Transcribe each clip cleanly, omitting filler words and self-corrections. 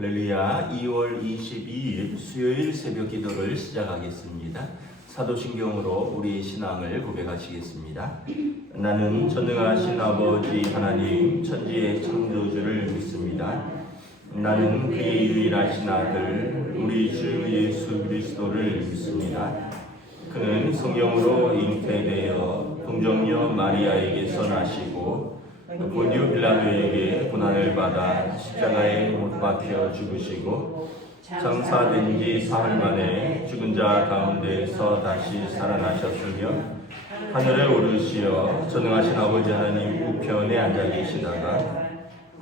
할렐루야. 2월 22일 수요일 새벽 기도를 시작하겠습니다. 사도신경으로 우리의 신앙을 고백하시겠습니다. 나는 전능하신 아버지 하나님 천지의 창조주를 믿습니다. 나는 그의 유일하신 아들 우리 주 예수 그리스도를 믿습니다. 그는 성령으로 잉태되어 동정녀 마리아에게서 나시고 본디오 빌라도에게 고난을 받아 십자가에 못 박혀 죽으시고 장사된 지 사흘 만에 죽은 자 가운데서 다시 살아나셨으며 하늘에 오르시어 전능하신 아버지 하나님 우편에 앉아 계시다가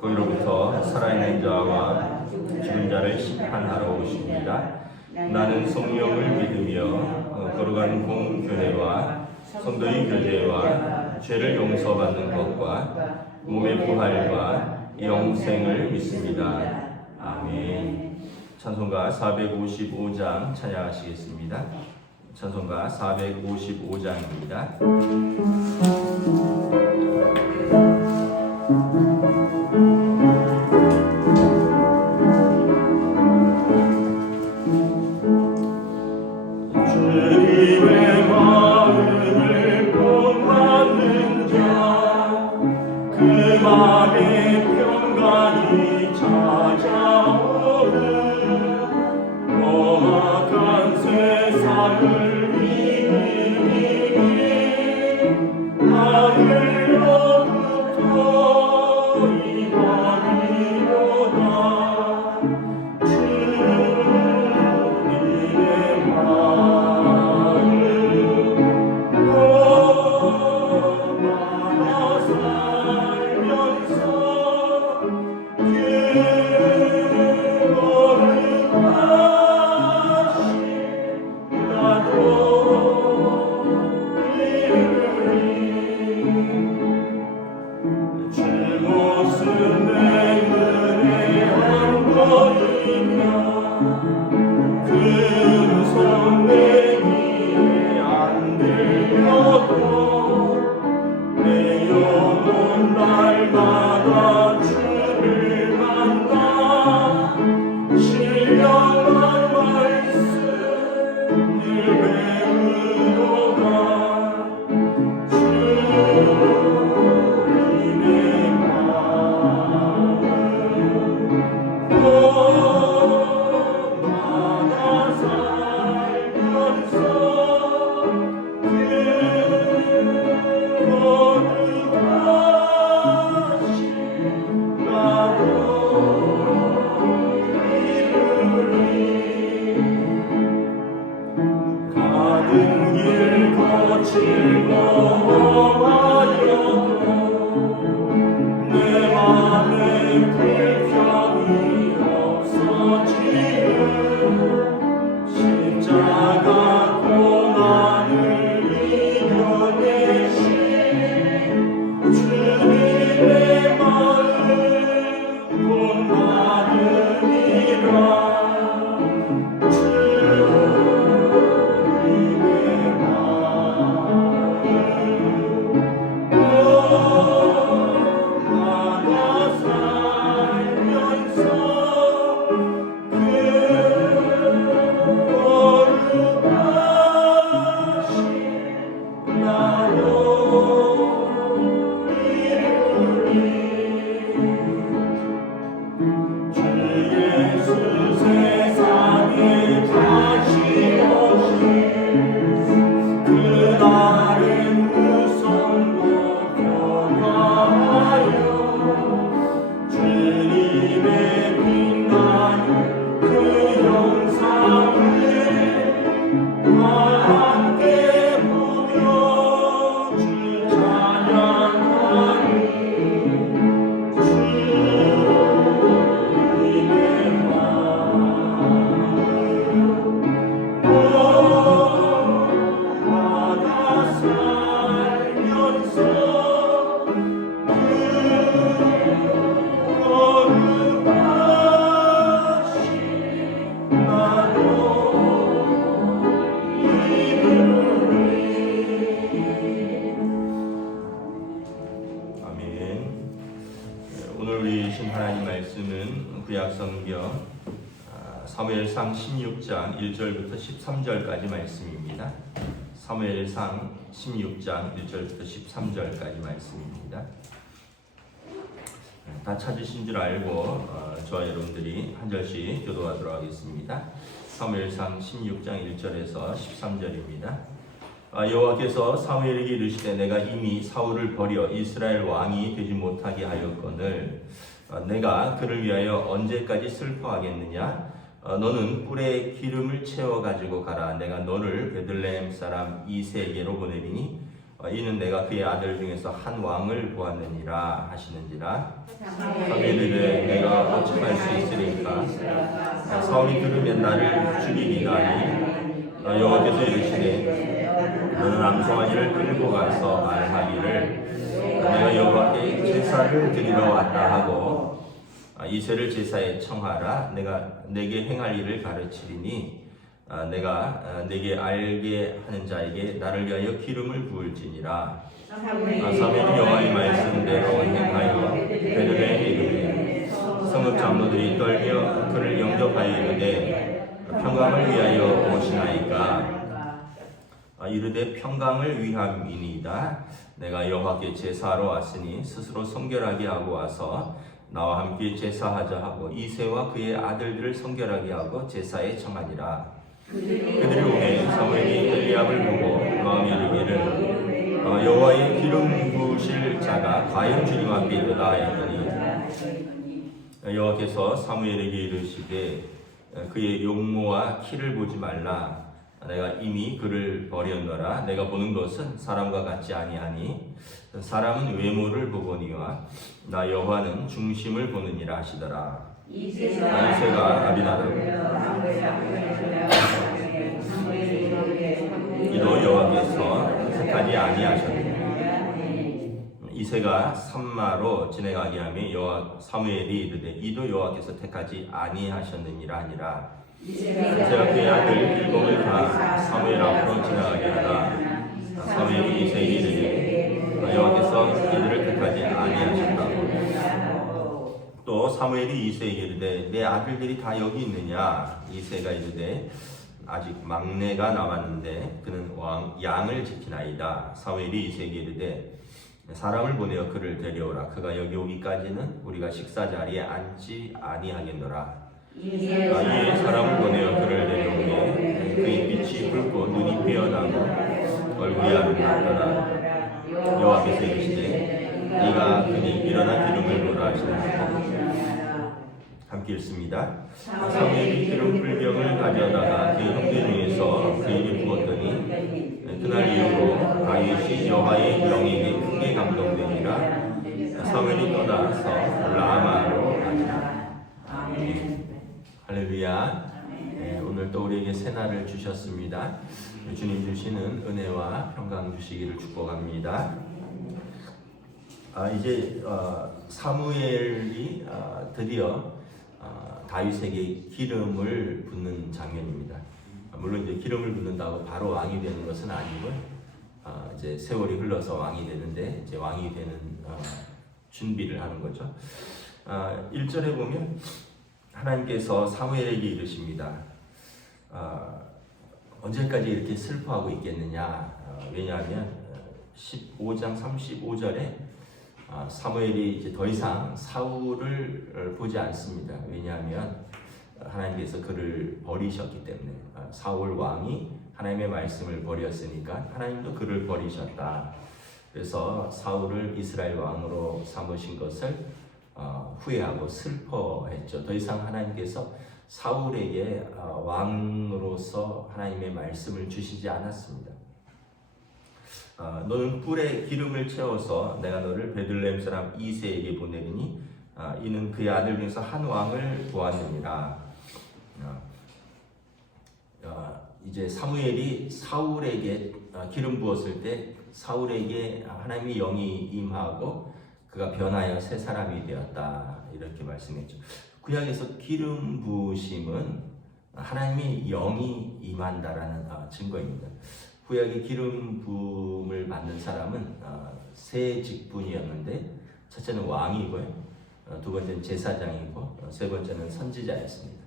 거기로부터 살아있는 자와 죽은 자를 심판하러 오십니다. 나는 성령을 믿으며 거룩한 공교회와 성도의 교제와 죄를 용서받는 것과 몸의 부활과 영생을 믿습니다. 아멘. 찬송가 455장 찬양하시겠습니다. 찬송가 455장입니다. 맘에 평강이 찾아오는 험악한 세상을 이기니 하늘로부터 임하리로다. 주님의 마음 날마다 주를 만나 신령한 말씀 늘 배우도다. 주님의 마음 곳마다 살면서 즐거워하여도 내 맘에 불평이 없어지는 십자가 고난을 이겨내신 주님의 마음 곧 나누리라. 예수 구약 성경 사무엘상 16장 1절부터 13절까지 말씀입니다. 사무엘상 16장 1절부터 13절까지 말씀입니다. 다 찾으신 줄 알고 저와 여러분들이 한 절씩 교도하도록 하겠습니다. 사무엘상 16장 1절에서 13절입니다. 여호와께서 사무엘에게 이르시되 내가 이미 사울을 버려 이스라엘 왕이 되지 못하게 하였거늘 내가 그를 위하여 언제까지 슬퍼하겠느냐? 너는 뿔에 기름을 채워 가지고 가라. 내가 너를 베들레헴 사람 이새에게로 보내리니 이는 내가 그의 아들 중에서 한 왕을 보았느니라 하시는지라. 사무엘이되 내가 어찌할 수 있으리까? 사울이 들으면 나를 죽이리라 하니 여호와께서 이르시되 너는 암송아지를 끌고 가서 말하기를 내가 여호와께 제사를 드리러 왔다 하고 이새를 제사에 청하라. 내가 내게 행할 일을 가르치리니 내가 내게 알게 하는 자에게 나를 위하여 기름을 부을지니라. 사무엘이 여호와의 말씀대로 행하여 베들레헴에 이르되 성읍 장로들이 떨며 그를 영접하여 이르되 평강을 위하여 오시나이까? 이르되 평강을 위함이니이다. 내가 여호와께 제사하러 왔으니 스스로 성결하게 하고 와서 나와 함께 제사하자 하고 이새와 그의 아들들을 성결하게 하고 제사에 청하니라. 그들이 오매 사무엘이 엘리압을 보고 마음에 이르기를 여호와의 기름 부으실 자가 과연 주님 앞에 있도다 하였더니 여호와께서 사무엘에게 이르시되 그의 용모와 키를 보지 말라. 내가 이미 그를 버렸노라. 내가 보는 것은 사람과 같지 아니하니 사람은 외모를 보거니와 나 여호와는 중심을 보느니라 하시더라. 이새가 아비나답 이도 여호와께서 택하지 아니하셨느니라. 이새가 산마로 지나가게 하며 사무엘이 이르되 이도 여호와께서 택하지 아니하셨느니라 하니라. 이새가 그의 아들 일곱을 다 사무엘 앞으로 지나가게 하다. 사무엘이 이새에게 이르되 여호와께서 이들을 택하지 아니하셨다고. 또 사무엘이 이새에게 이르되 내 아들들이 다 여기 있느냐? 이새가 이르되 아직 막내가 남았는데 그는 양을 지키나이다. 사무엘이 이새에게 이르되 사람을 보내어 그를 데려오라. 그가 여기 오기까지는 우리가 식사 자리에 앉지 아니하겠노라. 이에 사람을 보내어 그를 데려오매 그의 빛이 붉고 눈이 피어나고 얼굴이 아름답더라. 여호와께서 이르시되 네가 그니 일어나 기름을 부으라 하시니라. 함께 읽습니다. 사무엘이 기름 불병을 가져다가 그 형제 중에서 그에게 부었더니 그날 이후로 다윗이 여호와의 영에게 크게 감동되니라. 사무엘이 떠나서 라마로 가니라. 할렐루야. 오늘 또 우리에게 새날을 주셨습니다. 주님 주시는 은혜와 평강 주시기를 축복합니다. 이제 사무엘이 드디어 다윗에게 기름을 붓는 장면입니다. 물론 이제 기름을 붓는다고 바로 왕이 되는 것은 아니고 이제 세월이 흘러서 왕이 되는데 이제 왕이 되는 준비를 하는 거죠. 1절에 보면 하나님께서 사무엘에게 이르십니다. 언제까지 이렇게 슬퍼하고 있겠느냐? 왜냐하면 15장 35절에 사무엘이 이제 더 이상 사울을 보지 않습니다. 왜냐하면 하나님께서 그를 버리셨기 때문에 사울 왕이 하나님의 말씀을 버렸으니까 하나님도 그를 버리셨다. 그래서 사울을 이스라엘 왕으로 삼으신 것을 후회하고 슬퍼했죠. 더 이상 하나님께서 사울에게 왕으로서 하나님의 말씀을 주시지 않았습니다. 너는 뿔에 기름을 채워서 내가 너를 베들레헴 사람 이새에게 보내리니 이는 그의 아들 중에서 한 왕을 보았느니라. 이제 사무엘이 사울에게 기름 부었을 때 사울에게 하나님의 영이 임하고 그가 변하여 새 사람이 되었다. 이렇게 말씀했죠. 구약에서 기름 부으심은 하나님의 영이 임한다라는 증거입니다. 구약의 기름 부음을 받는 사람은 세 직분이었는데 첫째는 왕이고요. 두 번째는 제사장이고 세 번째는 선지자였습니다.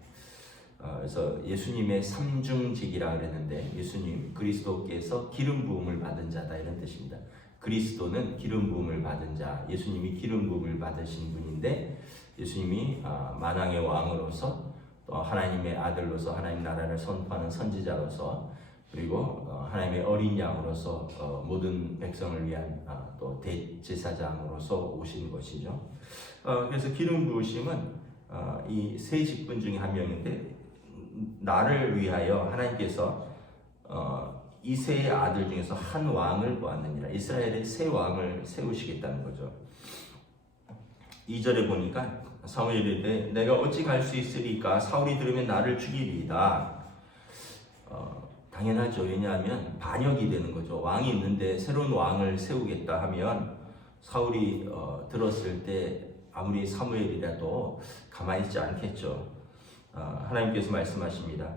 그래서 예수님의 삼중직이라 그랬는데 예수님 그리스도께서 기름 부음을 받은 자다 이런 뜻입니다. 그리스도는 기름 부음을 받은 자, 예수님이 기름 부음을 받으신 분인데 예수님이 만왕의 왕으로서 또 하나님의 아들로서 하나님 나라를 선포하는 선지자로서 그리고 하나님의 어린 양으로서 모든 백성을 위한 또 대제사장으로서 오신 것이죠. 그래서 기름 부으심은 이 세 직분 중에 한 명인데 나를 위하여 하나님께서 이 세 아들 중에서 한 왕을 보았느니라. 이스라엘의 세 왕을 세우시겠다는 거죠. 2절에 보니까 사무엘이 이르되 내가 어찌 갈 수 있으리까 사울이 들으면 나를 죽이리이다. 당연하죠. 왜냐하면 반역이 되는 거죠. 왕이 있는데 새로운 왕을 세우겠다 하면 사울이 들었을 때 아무리 사무엘이라도 가만히 있지 않겠죠. 하나님께서 말씀하십니다.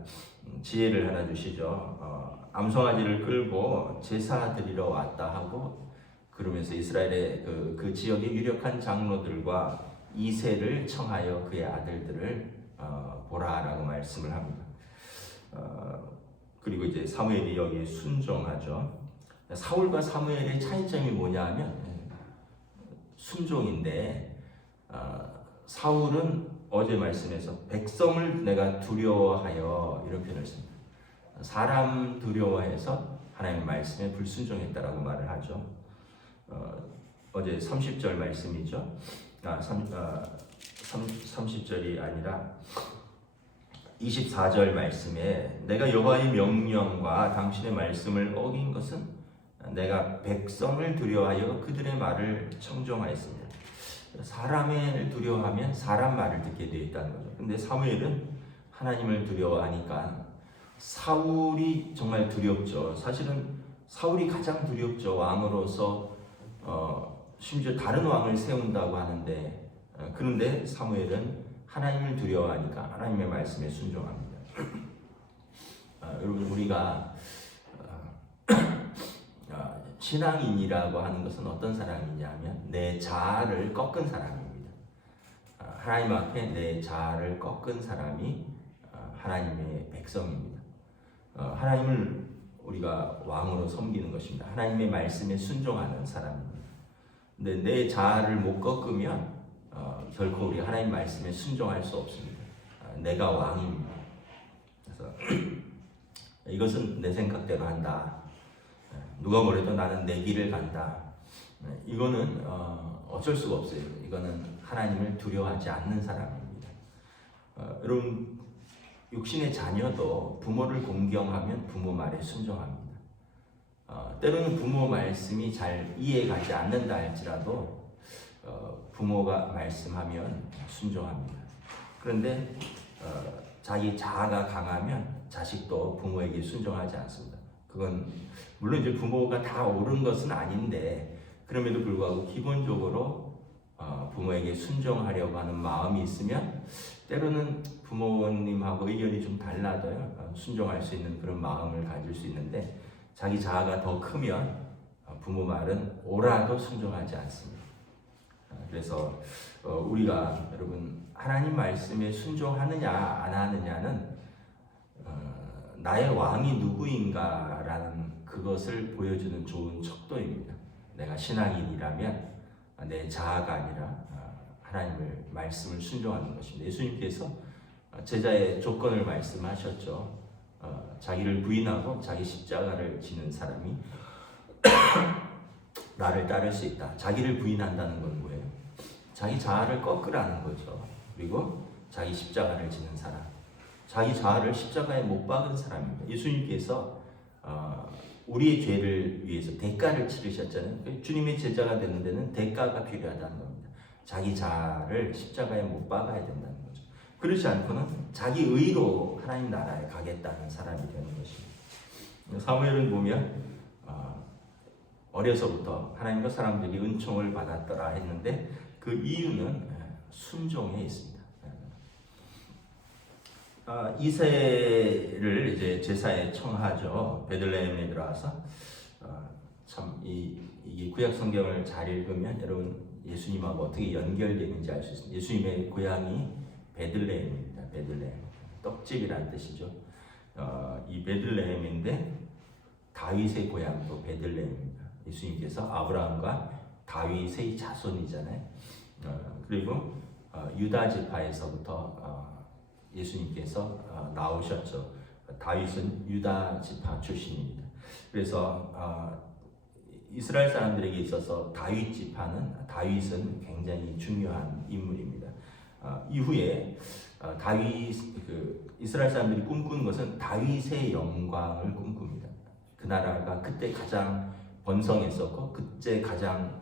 지혜를 하나 주시죠. 암송아지를 끌고 제사 드리러 왔다 하고 그러면서 이스라엘의 그 지역의 유력한 장로들과 이새를 청하여 그의 아들들을 보라라고 말씀을 합니다. 그리고 이제 사무엘이 여기 순종하죠. 사울과 사무엘의 차이점이 뭐냐 하면 순종인데 사울은 어제 말씀에서 백성을 내가 두려워하여 이런 표현을 씁니다. 사람 두려워해서 하나님의 말씀에 불순종했다라고 말을 하죠. 어제 30절 말씀이죠. 30절이 아니라 24절 말씀에 내가 여호와의 명령과 당신의 말씀을 어긴 것은 내가 백성을 두려워하여 그들의 말을 청종하였습니다. 사람을 두려워하면 사람 말을 듣게 되어 있다는 거죠. 근데 사무엘은 하나님을 두려워하니까 사울이 정말 두렵죠. 사실은 사울이 가장 두렵죠. 왕으로서 심지어 다른 왕을 세운다고 하는데 그런데 사무엘은 하나님을 두려워하니까 하나님의 말씀에 순종합니다. 여러분 우리가 신앙인이라고 하는 것은 어떤 사람이냐면 내 자아를 꺾은 사람입니다. 하나님 앞에 내 자아를 꺾은 사람이 하나님의 백성입니다. 하나님을 우리가 왕으로 섬기는 것입니다. 하나님의 말씀에 순종하는 사람입니다. 근데 내 자아를 못 꺾으면 결코 우리 하나님 말씀에 순종할 수 없습니다. 내가 왕입니다. 그래서 이것은 내 생각대로 한다. 누가 뭐래도 나는 내 길을 간다. 이거는 어쩔 수가 없어요. 이거는 하나님을 두려워하지 않는 사람입니다. 여러분 육신의 자녀도 부모를 공경하면 부모 말에 순종합니다. 때로는 부모 말씀이 잘 이해가지 않는다 할지라도 부모가 말씀하면 순종합니다. 그런데 자기 자아가 강하면 자식도 부모에게 순종하지 않습니다. 그건 물론 이제 부모가 다 옳은 것은 아닌데 그럼에도 불구하고 기본적으로 부모에게 순종하려고 하는 마음이 있으면 때로는 부모님하고 의견이 좀 달라도요 순종할 수 있는 그런 마음을 가질 수 있는데 자기 자아가 더 크면 부모 말은 옳아도 순종하지 않습니다. 그래서 우리가 여러분 하나님 말씀에 순종하느냐 안 하느냐는 나의 왕이 누구인가라는 그것을 보여주는 좋은 척도입니다. 내가 신앙인이라면 내 자아가 아니라 하나님의 말씀을 순종하는 것입니다. 예수님께서 제자의 조건을 말씀하셨죠. 자기를 부인하고 자기 십자가를 지는 사람이 나를 따를 수 있다. 자기를 부인한다는 건 뭐예요? 자기 자아를 꺾으라는 거죠. 그리고 자기 십자가를 지는 사람, 자기 자아를 십자가에 못 박은 사람입니다. 예수님께서 우리의 죄를 위해서 대가를 치르셨잖아요. 주님의 제자가 되는 데는 대가가 필요하다는 겁니다. 자기 자아를 십자가에 못 박아야 된다는 거죠. 그렇지 않고는 자기 의로 하나님 나라에 가겠다는 사람이 되는 것입니다. 사무엘은 보면 어려서부터 하나님과 사람들이 은총을 받았더라 했는데 그 이유는 순종에 있습니다. 이새를 이제 제사에 청하죠. 베들레헴에 들어와서 참 이 구약 성경을 잘 읽으면 여러분 예수님하고 어떻게 연결되는지 알 수 있습니다. 예수님의 고향이 베들레헴입니다. 베들레헴, 떡집이라는 뜻이죠. 이 베들레헴인데 다윗의 고향도 베들레헴입니다. 예수님께서 아브라함과 다윗의 자손이잖아요. 그리고 유다 지파에서부터 예수님께서 나오셨죠. 다윗은 유다 지파 출신입니다. 그래서 이스라엘 사람들에게 있어서 다윗은 굉장히 중요한 인물입니다. 이후에 이스라엘 사람들이 꿈꾸는 것은 다윗의 영광을 꿈꿉니다. 그 나라가 그때 가장 번성했었고, 그때 가장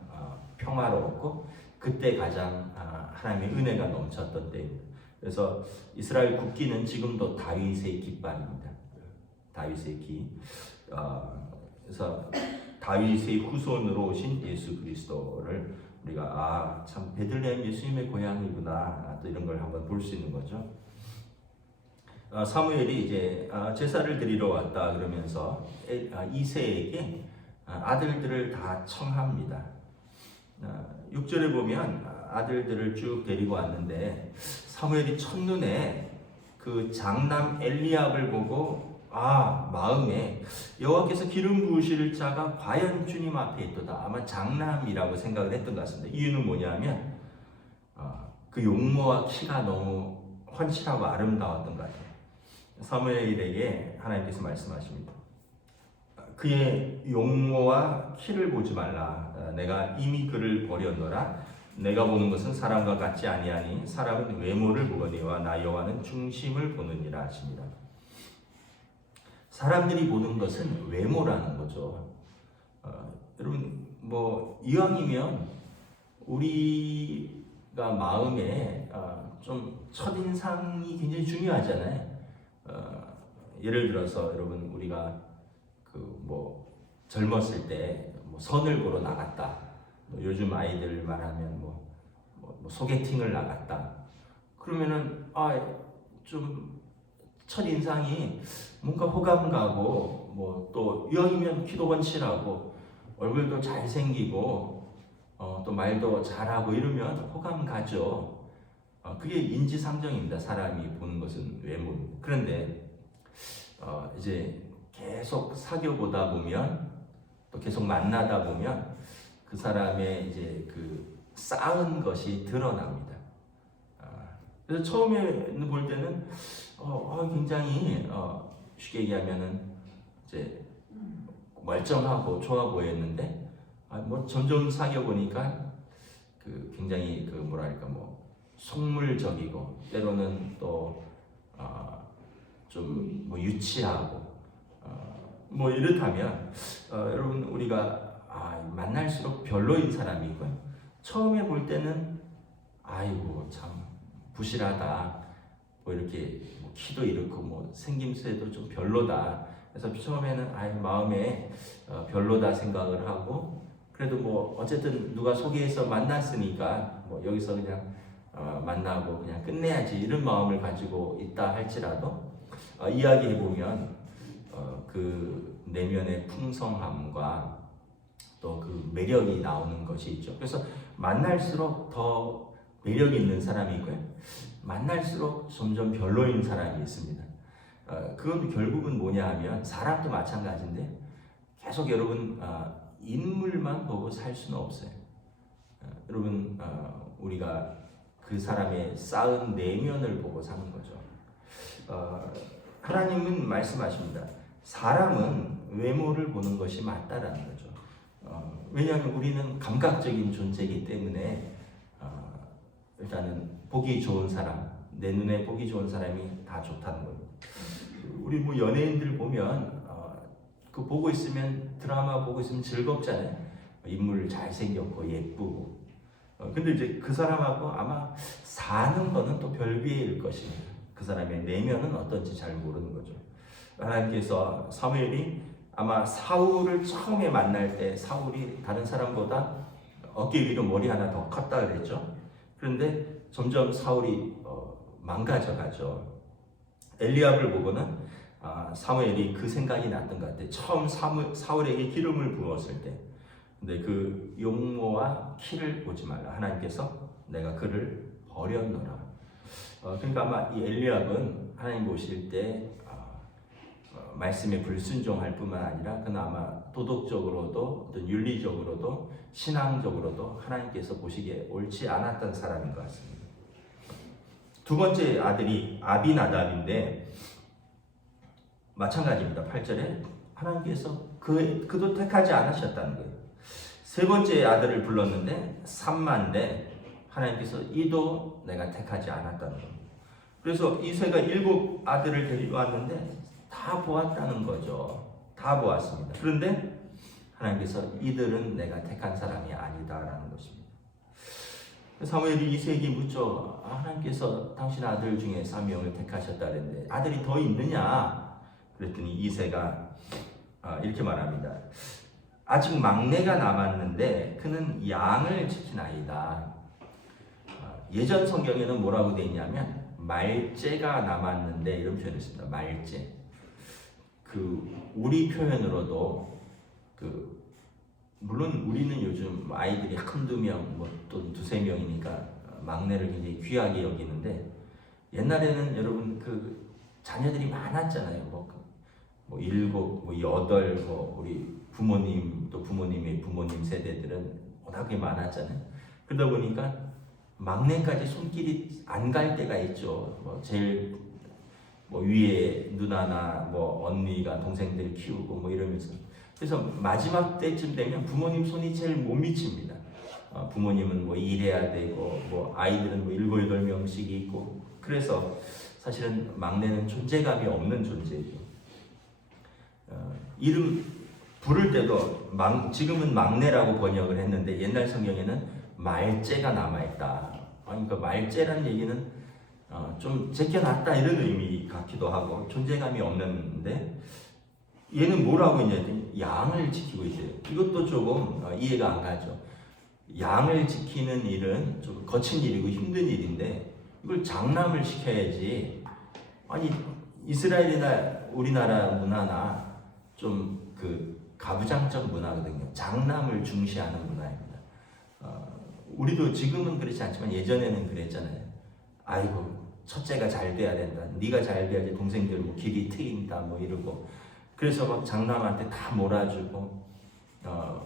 평화로웠고, 그때 가장 하나님의 은혜가 넘쳤던 때입니다. 그래서 이스라엘 국기는 지금도 다윗의 깃발입니다. 다윗의 기. 그래서 다윗의 후손으로 오신 예수 그리스도를 우리가 참 베들레헴 예수님의 고향이구나, 또 이런 걸 한번 볼 수 있는 거죠. 사무엘이 이제 제사를 드리러 왔다 그러면서 이새에게 아들들을 다 청합니다. 6절에 보면 아들들을 쭉 데리고 왔는데 사무엘이 첫눈에 그 장남 엘리압을 보고 마음에 여호와께서 기름 부으실 자가 과연 주님 앞에 있도다. 아마 장남이라고 생각을 했던 것 같습니다. 이유는 뭐냐면 그 용모와 키가 너무 헌칠하고 아름다웠던 것 같아요. 사무엘에게 하나님께서 말씀하십니다. 그의 용모와 키를 보지 말라. 내가 이미 그를 버렸노라. 내가 보는 것은 사람과 같지 아니하니 사람은 외모를 보거니와 나 여호와는 중심을 보느니라 하십니다. 사람들이 보는 것은 외모라는 거죠. 여러분 이왕이면 우리가 마음에 좀 첫인상이 굉장히 중요하잖아요. 예를 들어서 여러분 우리가 젊었을 때 선을 보러 나갔다. 요즘 아이들 말하면 소개팅을 나갔다. 그러면은 좀 첫인상이 뭔가 호감 가고 또 이왕이면 키도 건실하고 얼굴도 잘생기고 또 말도 잘하고 이러면 호감 가죠. 그게 인지상정입니다. 사람이 보는 것은 외모입니다. 그런데 이제 계속 사귀어보다 보면 또 계속 만나다 보면 그 사람의 이제 그 쌓은 것이 드러납니다. 그래서 처음에 볼 때는 굉장히 쉽게 얘기하면은 이제 멀쩡하고 좋아 보였는데 점점 사귀어 보니까 굉장히 속물적이고 때로는 또 좀 유치하고 이렇다면 여러분 우리가 만날수록 별로인 사람이 있고요. 처음에 볼 때는 아이고 참 부실하다, 이렇게 키도 이렇고 생김새도 좀 별로다. 그래서 처음에는 마음에 별로다 생각을 하고 그래도 어쨌든 누가 소개해서 만났으니까 여기서 그냥 만나고 그냥 끝내야지 이런 마음을 가지고 있다 할지라도 이야기해 보면 그 내면의 풍성함과 또 그 매력이 나오는 것이 있죠. 그래서 만날수록 더 매력 있는 사람이 있고요. 만날수록 점점 별로인 사람이 있습니다. 그건 결국은 뭐냐 하면 사람도 마찬가지인데 계속 여러분 인물만 보고 살 수는 없어요. 여러분 우리가 그 사람의 쌓은 내면을 보고 사는 거죠. 하나님은 말씀하십니다. 사람은 외모를 보는 것이 맞다라는 거죠. 왜냐하면 우리는 감각적인 존재이기 때문에 일단은 보기 좋은 사람, 내 눈에 보기 좋은 사람이 다 좋다는 겁니다. 우리 연예인들 보면 그 보고 있으면 드라마 보고 있으면 즐겁잖아요. 인물 잘생겼고 예쁘고. 근데 이제 그 사람하고 아마 사는 거는 또 별개일 것입니다. 그 사람의 내면은 어떤지 잘 모르는 거죠. 하나님께서 사무엘이 아마 사울을 처음에 만날 때 사울이 다른 사람보다 어깨 위로 머리 하나 더 컸다 그랬죠. 그런데 점점 사울이 망가져가죠. 엘리압을 보고는 사무엘이 그 생각이 났던 것 같아요. 처음 사울에게 기름을 부었을 때 근데 그 용모와 키를 보지 말라. 하나님께서 내가 그를 버렸노라. 그러니까 아마 이 엘리압은 하나님 보실 때 말씀에 불순종할 뿐만 아니라 그는 아마 도덕적으로도 어떤 윤리적으로도 신앙적으로도 하나님께서 보시기에 옳지 않았던 사람인 것 같습니다. 두 번째 아들이 아비나답인데 마찬가지입니다. 8절에 하나님께서 그도 택하지 않으셨다는 거예요. 세 번째 아들을 불렀는데 삼만데 하나님께서 이도 내가 택하지 않았다는 겁니다. 그래서 이새가 7 아들을 데리고 왔는데 다 보았다는 거죠. 다 보았습니다. 그런데 하나님께서 이들은 내가 택한 사람이 아니다라는 것입니다. 사무엘이 이새에게 묻죠. 하나님께서 당신 아들 중에 3명을 택하셨다 그랬는데 아들이 더 있느냐? 그랬더니 이새가 이렇게 말합니다. 아직 막내가 남았는데 그는 양을 지키나이다. 예전 성경에는 뭐라고 되어 있냐면 말째가 남았는데 이런 표현을 씁니다. 말째. 우리 표현으로도 물론 우리는 요즘 아이들이 한두 명, 또 두세 명이니까 막내를 굉장히 귀하게 여기는데 옛날에는 여러분 자녀들이 많았잖아요. 7, 8, 우리 부모님 또 부모님의 부모님 세대들은 워낙에 많았잖아요. 그러다 보니까 막내까지 손길이 안 갈 때가 있죠. 제일 위에 누나나 언니가 동생들 키우고 이러면서 그래서 마지막 때쯤 되면 부모님 손이 제일 못 미칩니다. 부모님은 일해야 되고 아이들은 7, 8명씩 있고 그래서 사실은 막내는 존재감이 없는 존재죠. 이름 부를 때도 지금은 막내라고 번역을 했는데 옛날 성경에는 말째가 남아있다. 그러니까 말째라는 얘기는 좀 제껴놨다 이런 의미 같기도 하고 존재감이 없는데 얘는 뭐라고 했냐면 양을 지키고 있어요. 이것도 조금 이해가 안 가죠. 양을 지키는 일은 좀 거친 일이고 힘든 일인데 이걸 장남을 시켜야지. 아니 이스라엘이나 우리나라 문화나 좀 가부장적 문화거든요. 장남을 중시하는 문화입니다. 우리도 지금은 그렇지 않지만 예전에는 그랬잖아요. 아이고 첫째가 잘 돼야 된다. 네가 잘 돼야지 동생들 길이 트인다 이러고 그래서 막 장남한테 다 몰아주고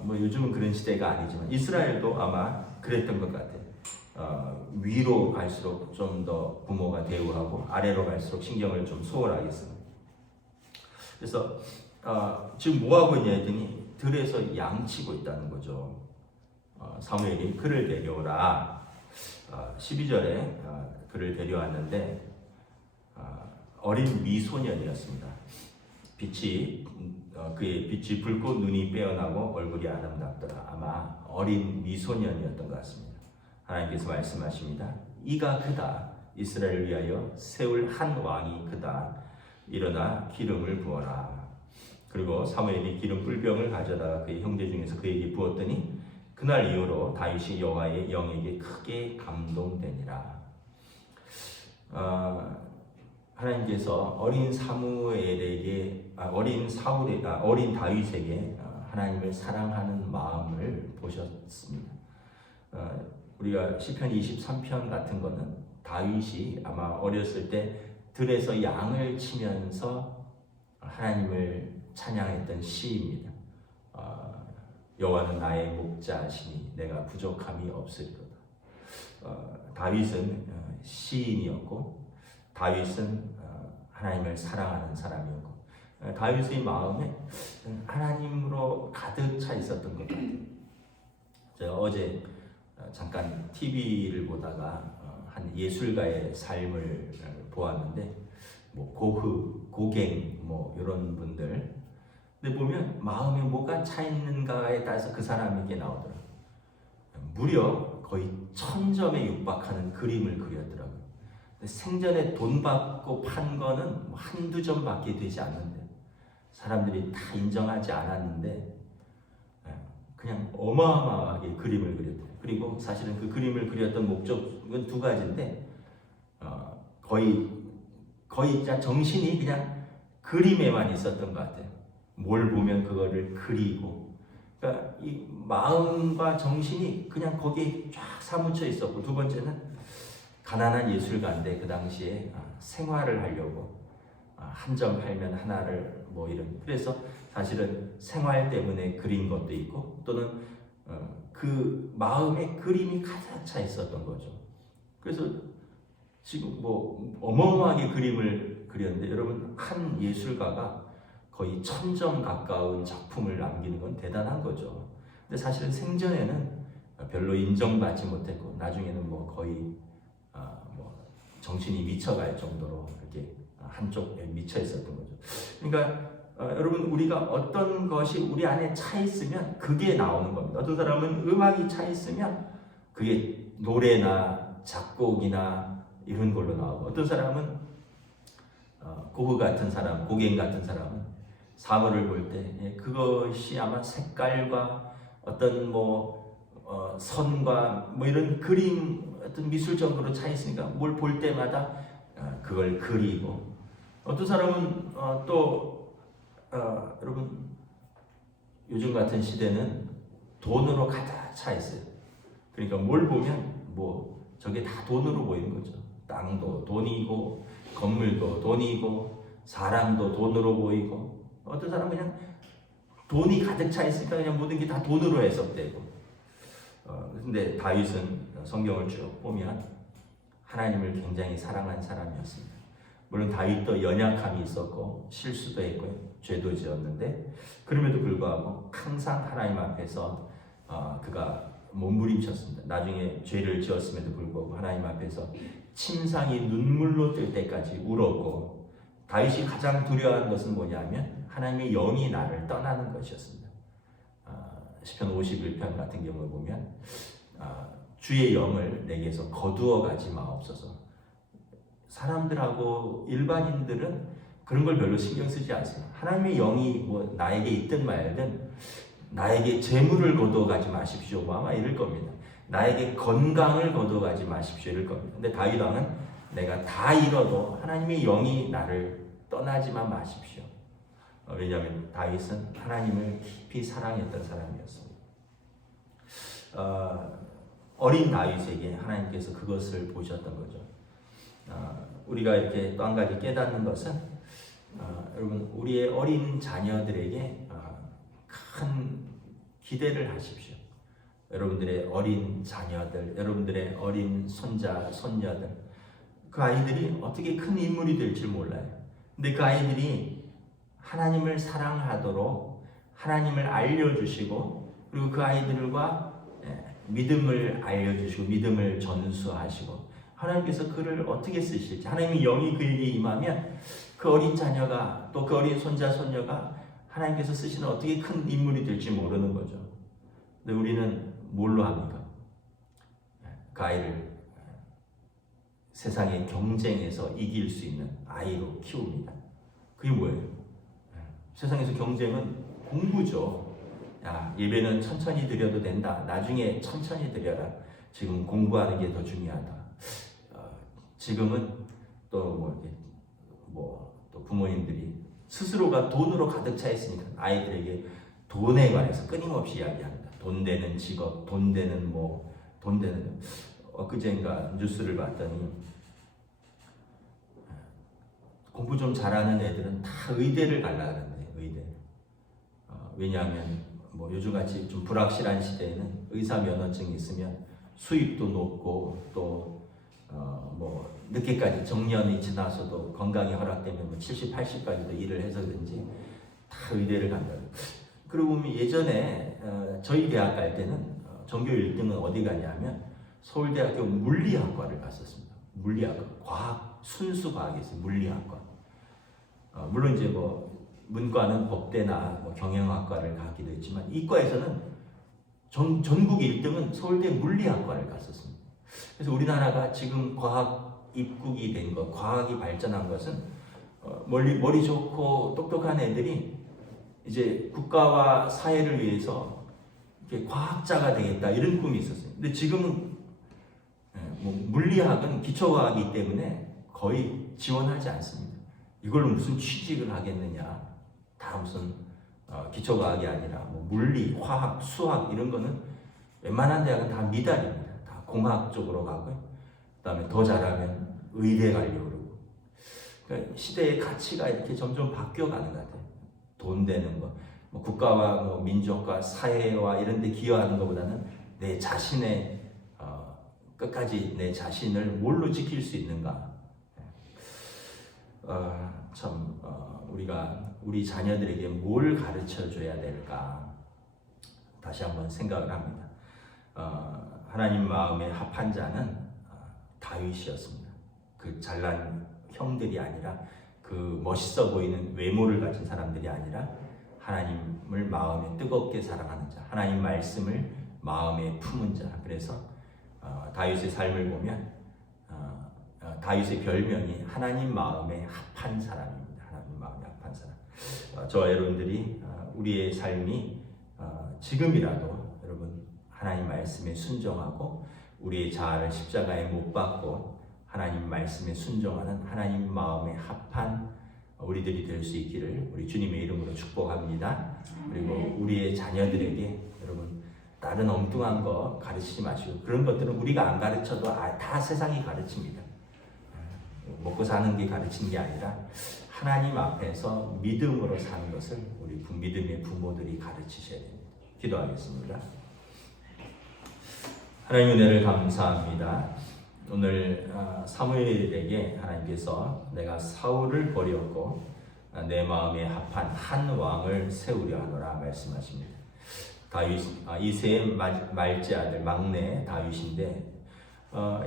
요즘은 그런 시대가 아니지만 이스라엘도 아마 그랬던 것 같아요. 위로 갈수록 좀 더 부모가 대우하고 아래로 갈수록 신경을 좀 소홀하게 씁니다. 그래서 지금 뭐 하고 있냐 했더니 들에서 양치고 있다는 거죠. 사무엘이 그를 데려오라. 12절에 그를 데려왔는데 어린 미소년이었습니다. 그의 빛이 붉고 눈이 빼어나고 얼굴이 아름답더라. 아마 어린 미소년이었던 것 같습니다. 하나님께서 말씀하십니다. 이가 그다. 이스라엘을 위하여 세울 한 왕이 그다. 일어나 기름을 부어라. 그리고 사무엘이 기름 뿔병을 가져다가 그의 형제 중에서 그에게 부었더니 그날 이후로 다윗이 여호와의 영에게 크게 감동되니라. 하나님께서 어린 다윗에게 하나님을 사랑하는 마음을 보셨습니다. 우리가 시편 23편 같은 거는 다윗이 아마 어렸을 때 들에서 양을 치면서 하나님을 찬양했던 시입니다. 여호와는 나의 목자시니 내가 부족함이 없으리로다. 다윗은 시인이었고 다윗은 하나님을 사랑하는 사람이었고 다윗의 마음에 하나님으로 가득 차 있었던 것 같아요. 제가 어제 잠깐 TV를 보다가 한 예술가의 삶을 보았는데 고흐, 고갱 이런 분들 근데 보면 마음에 뭐가 차 있는가에 따라서 그 사람에게 나오더라고요. 무려 거의 1000점에 육박하는 그림을 그렸더라고요. 생전에 돈 받고 판 거는 한두 점밖에 되지 않는데 사람들이 다 인정하지 않았는데 그냥 어마어마하게 그림을 그렸대요. 그리고 사실은 그 그림을 그렸던 목적은 두 가지인데 거의 정신이 그냥 그림에만 있었던 것 같아요. 뭘 보면 그거를 그리고 그러니까 이 마음과 정신이 그냥 거기에 쫙 사무쳐 있었고, 두 번째는 가난한 예술가인데 그 당시에 생활을 하려고 한 점 팔면 하나를 뭐 이런, 그래서 사실은 생활 때문에 그린 것도 있고, 또는 그 마음에 그림이 가득 차 있었던 거죠. 그래서 지금 뭐 어마어마하게 그림을 그렸는데, 여러분 한 예술가가 거의 1000점 가까운 작품을 남기는 건 대단한 거죠. 근데 사실은 생전에는 별로 인정받지 못했고, 나중에는 뭐 거의 뭐 정신이 미쳐갈 정도로 이렇게 한쪽에 미쳐 있었던 거죠. 그러니까 여러분, 우리가 어떤 것이 우리 안에 차 있으면 그게 나오는 겁니다. 어떤 사람은 음악이 차 있으면 그게 노래나 작곡이나 이런 걸로 나오고, 어떤 사람은 고흐 같은 사람, 고갱 같은 사람은 사물을 볼 때 그것이 아마 색깔과 어떤 뭐 선과 뭐 이런 그림, 어떤 미술적으로 차 있으니까 뭘 볼 때마다 그걸 그리고, 어떤 사람은 또 여러분 요즘 같은 시대는 돈으로 가득 차 있어요. 그러니까 뭘 보면 뭐 저게 다 돈으로 보이는 거죠. 땅도 돈이고, 건물도 돈이고, 사람도 돈으로 보이고, 어떤 사람은 그냥 돈이 가득 차 있으니까 그냥 모든 게 다 돈으로 해석되고. 근데 다윗은 성경을 쭉 보면 하나님을 굉장히 사랑한 사람이었습니다. 물론 다윗도 연약함이 있었고 실수도 했고 죄도 지었는데, 그럼에도 불구하고 항상 하나님 앞에서 그가 몸부림쳤습니다. 나중에 죄를 지었음에도 불구하고 하나님 앞에서 침상이 눈물로 뜰 때까지 울었고, 다윗이 가장 두려워하는 것은 뭐냐면 하나님의 영이 나를 떠나는 것이었습니다. 시편 51편 같은 경우에 보면 주의 영을 내게서 거두어 가지 마옵소서. 사람들하고 일반인들은 그런 걸 별로 신경 쓰지 않습니다. 하나님의 영이 뭐 나에게 있든 말든 나에게 재물을 거두어가지 마십시오, 뭐 아마 이럴 겁니다. 나에게 건강을 거두어가지 마십시오, 이럴 겁니다. 근데 다윗 왕은 내가 다 잃어도 하나님의 영이 나를 떠나지만 마십시오. 왜냐하면 다윗은 하나님을 깊이 사랑했던 사람이었습니다. 어린 다윗에게 하나님께서 그것을 보셨던 거죠. 우리가 이렇게 또 한 가지 깨닫는 것은 여러분, 우리의 어린 자녀들에게 큰 기대를 하십시오. 여러분들의 어린 자녀들, 여러분들의 어린 손자, 손녀들, 그 아이들이 어떻게 큰 인물이 될지 몰라요. 근데 그 아이들이 하나님을 사랑하도록 하나님을 알려주시고, 그리고 그 아이들과 믿음을 알려주시고 믿음을 전수하시고, 하나님께서 그를 어떻게 쓰실지, 하나님의 영이 그에게 임하면 그 어린 자녀가, 또 그 어린 손자, 손녀가 하나님께서 쓰시는 어떻게 큰 인물이 될지 모르는 거죠. 근데 우리는 뭘로 합니까? 그 아이를 세상의 경쟁에서 이길 수 있는 아이로 키웁니다. 그게 뭐예요? 세상에서 경쟁은 공부죠. 야, 예배는 천천히 드려도 된다. 나중에 천천히 드려라. 지금 공부하는 게 더 중요하다. 지금은 또 또 부모님들이 스스로가 돈으로 가득 차 있으니까 아이들에게 돈에 관해서 끊임없이 이야기합니다. 돈 되는 직업, 돈 되는 엊그젠가 뉴스를 봤더니 공부 좀 잘하는 애들은 다 의대를 가려고 하는데, 의대. 왜냐하면 뭐 요즘같이 좀 불확실한 시대에는 의사 면허증이 있으면 수입도 높고, 또 뭐 늦게까지 정년이 지나서도 건강이 허락되면 뭐 70, 80까지도 일을 해서든지 다 의대를 간다고. 그리고 보면 예전에 저희 대학 갈 때는 전교 1등은 어디 가냐면 서울대학교 물리학과를 갔었습니다. 물리학과, 과학, 순수 과학이 있어요. 물리학과. 물론 이제 뭐 문과는 법대나 뭐 경영학과를 가기도 했지만, 이과에서는 전국 1등은 서울대 물리학과를 갔었습니다. 그래서 우리나라가 지금 과학 입국이 된 것, 과학이 발전한 것은 머리 좋고 똑똑한 애들이 이제 국가와 사회를 위해서 이렇게 과학자가 되겠다, 이런 꿈이 있었어요. 근데 지금은 뭐 물리학은 기초과학이기 때문에 거의 지원하지 않습니다. 이걸로 무슨 취직을 하겠느냐, 다 무슨 기초과학이 아니라 뭐 물리, 화학, 수학 이런 거는 웬만한 대학은 다 미달입니다. 다 공학 쪽으로 가고요. 그다음에 더 잘하면 의대 가려고 그러고. 그러니까 시대의 가치가 이렇게 점점 바뀌어가는 것 같아요. 돈 되는 거, 뭐 국가와 뭐 민족과 사회와 이런 데 기여하는 것보다는 내 자신의 끝까지 내 자신을 뭘로 지킬 수 있는가. 우리가 우리 자녀들에게 뭘 가르쳐 줘야 될까 다시 한번 생각을 합니다. 하나님 마음에 합한 자는 다윗이었습니다. 그 잘난 형들이 아니라 그 멋있어 보이는 외모를 가진 사람들이 아니라 하나님을 마음에 뜨겁게 사랑하는 자, 하나님 말씀을 마음에 품은 자. 그래서 다윗의 삶을 보면 다윗의 별명이 하나님 마음에 합한 사람입니다. 하나님 마음에 합한 사람. 저와 여러분들이 우리의 삶이 지금이라도 여러분 하나님 말씀에 순종하고 우리의 자아를 십자가에 못 박고 하나님 말씀에 순종하는 하나님 마음에 합한 우리들이 될 수 있기를 우리 주님의 이름으로 축복합니다. 그리고 우리의 자녀들에게 여러분 다른 엉뚱한 거 가르치지 마시고 그런 것들은 우리가 안 가르쳐도 다 세상이 가르칩니다. 먹고 사는 게 가르치는 게 아니라 하나님 앞에서 믿음으로 사는 것을 우리 믿음의 부모들이 가르치셔야 됩니다. 기도하겠습니다. 하나님 은혜를 감사합니다. 오늘 사무엘에게 하나님께서 내가 사울을 버렸고 내 마음에 합한 한 왕을 세우려 하노라 말씀하십니다. 다윗 이새의 말째 아들 막내 다윗인데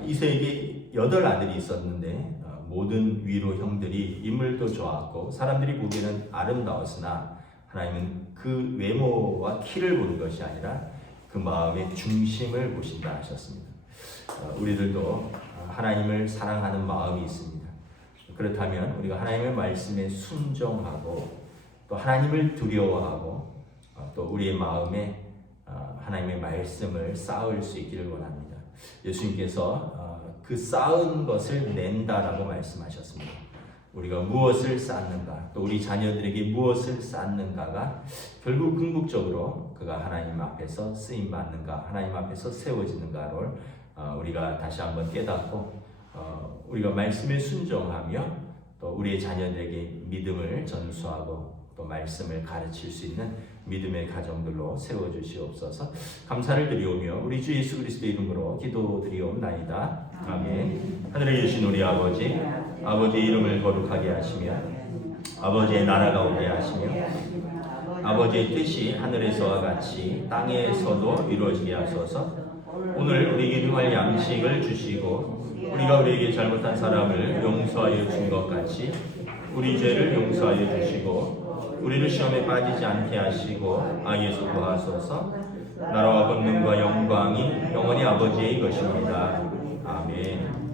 이새에게 8아들이 있었는데 모든 위로 형들이 인물도 좋았고 사람들이 보기에는 아름다웠으나 하나님은 그 외모와 키를 보는 것이 아니라 그 마음의 중심을 보신다 하셨습니다. 우리들도 하나님을 사랑하는 마음이 있습니다. 그렇다면 우리가 하나님의 말씀에 순종하고 또 하나님을 두려워하고 또 우리의 마음에 하나님의 말씀을 쌓을 수 있기를 원합니다. 예수님께서 그 쌓은 것을 낸다라고 말씀하셨습니다. 우리가 무엇을 쌓는가, 또 우리 자녀들에게 무엇을 쌓는가가 결국 궁극적으로 그가 하나님 앞에서 쓰임 받는가, 하나님 앞에서 세워지는가를 우리가 다시 한번 깨닫고 우리가 말씀에 순종하며 또 우리의 자녀들에게 믿음을 전수하고 또 말씀을 가르칠 수 있는 믿음의 가정들로 세워주시옵소서. 감사를 드리오며 우리 주 예수 그리스도의 이름으로 기도드리옵나이다. 아멘. 하늘에 계신 우리 아버지, 아버지의 이름을 거룩하게 하시며 아버지의 나라가 오게 하시며 아버지의 뜻이 하늘에서와 같이 땅에서도 이루어지게 하소서. 오늘 우리에게 일용할 양식을 주시고 우리가 우리에게 잘못한 사람을 용서하여 준 것 같이 우리 죄를 용서하여 주시고 우리를 시험에 빠지지 않게 하시고 악에서 구하소서. 나라와 권능과 영광이 영원히 아버지의 것입니다. 아멘.